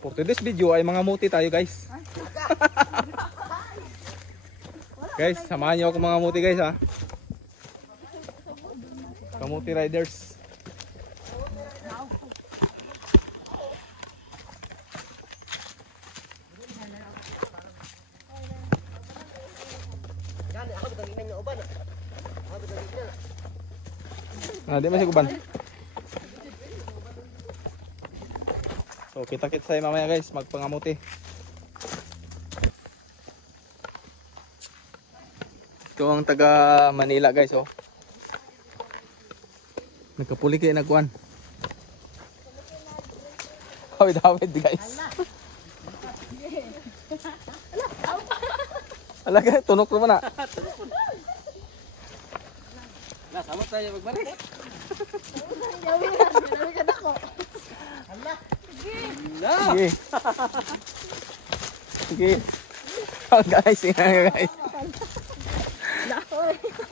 For today's video ay mga muti tayo guys. Guys, samahan niyo ako mga muti guys ha. Kamuti riders. Di masih kuban. So kita-kits tayo mamaya guys, magpangamuti. Ito ang taga Manila guys oh. Nagkapuli kayo nagkuhan. Hawid-hawid guys. Ala guys, tunok naman na. Samot tayo magbalik. Yawi ka dako. Hala. Sige. Sige. Oh guys, guys.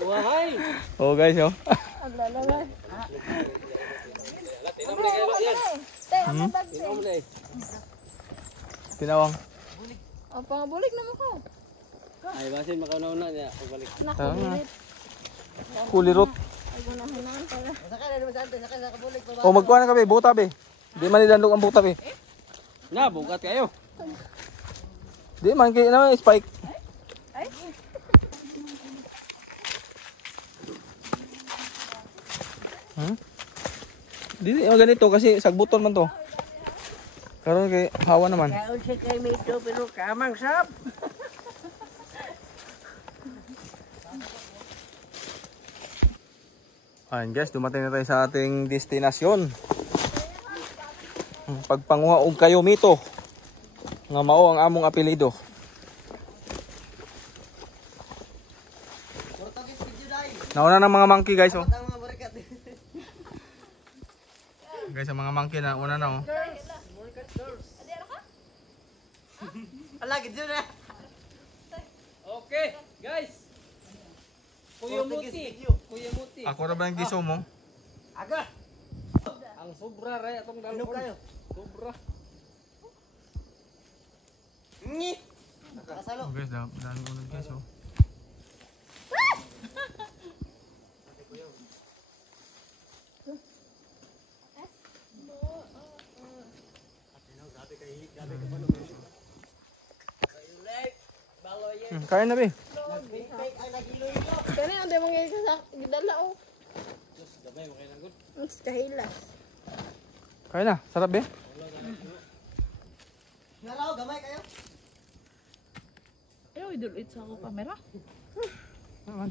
Wahai. Oh guys, oh. Ala naman. Tinawang. Ang pangabulik naman ko. Ay, basin makauna-una niya. Pagbalik. Kulirot. O magkuha na kami, buta be. Di man nilandok ang buta be. Na, bukat kayo. Di man kayo naman spike. Di ganito kasi sagbuton man to. Karon kay hawa naman. Kaon siya kay Mito pero kamang sap. Ayan guys, dumating na tayo sa ating destinasyon. Pagpanguha og kayo Mito. Nga mao ang among apelyido. Nauna ng mga monkey guys oh. Guys, ang mga monkey na una na oh. Alagid yun na. Okay, guys. Kuya Muti. Ako na ba yung giso mo? Aga. Ang sobra ray atong dalon. Sobra. Ngi. Nakasalo. Guys, dami ulo guys oh. Kaya na be. Kani ande mong gidala o. Gamay mo kay nang good. Ang kahila. Kaya na, sarap be. Naraw gamay kayo. Ayo idulit sa ako kamera. Naman.